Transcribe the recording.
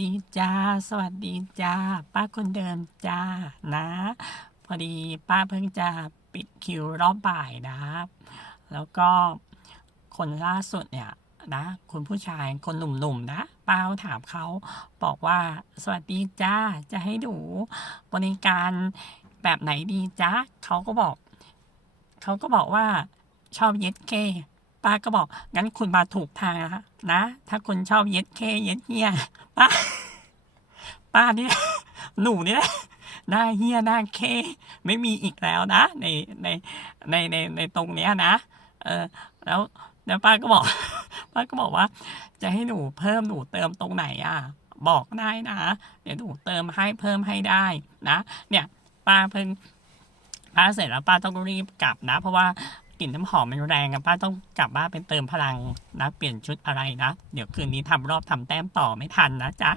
ดีจ้า สวัสดีจ้า ป้าคนเดิมจ้านะ พอดีป้าเพิ่งจะปิดคิวรอบบ่ายนะครับ แล้วก็คนล่าสุดเนี่ยนะคุณผู้ชายคนหนุ่มๆนะป้าถามเขาบอกว่าสวัสดีจ้าจะให้ดูบริการแบบไหนดีจ้าเขาก็บอก เขาก็บอกว่าชอบเย็ดเค ป้าก็บอก งั้นคุณมาถูกทางนะนะ ถ้าคุณชอบเย็ดเคเย็ดเฮียป้า ป้าเนี่ยหนูเนี่ยหน้าเฮียหน้าเค ไม่มีอีกแล้วนะ ในในในในในตรงเนี้ยนะเออแล้วแล้วป้าก็บอก ป้าก็บอกว่า จะให้หนูเพิ่มหนูเติมตรงไหนอะ บอกได้นะ เดี๋ยวหนูเติมให้เพิ่มให้ได้นะ เนี่ย ป้าเพิ่งป้าเสร็จแล้วป้าต้องรีบกลับนะ เพราะว่า กลิ่นน้ำหอมมันแรงอะป้าต้องกลับบ้านไปเติมพลังนะเปลี่ยนชุดอะไรนะ เดี๋ยวคืนนี้ทำรอบทำแต้มต่อไม่ทันนะจ๊ะ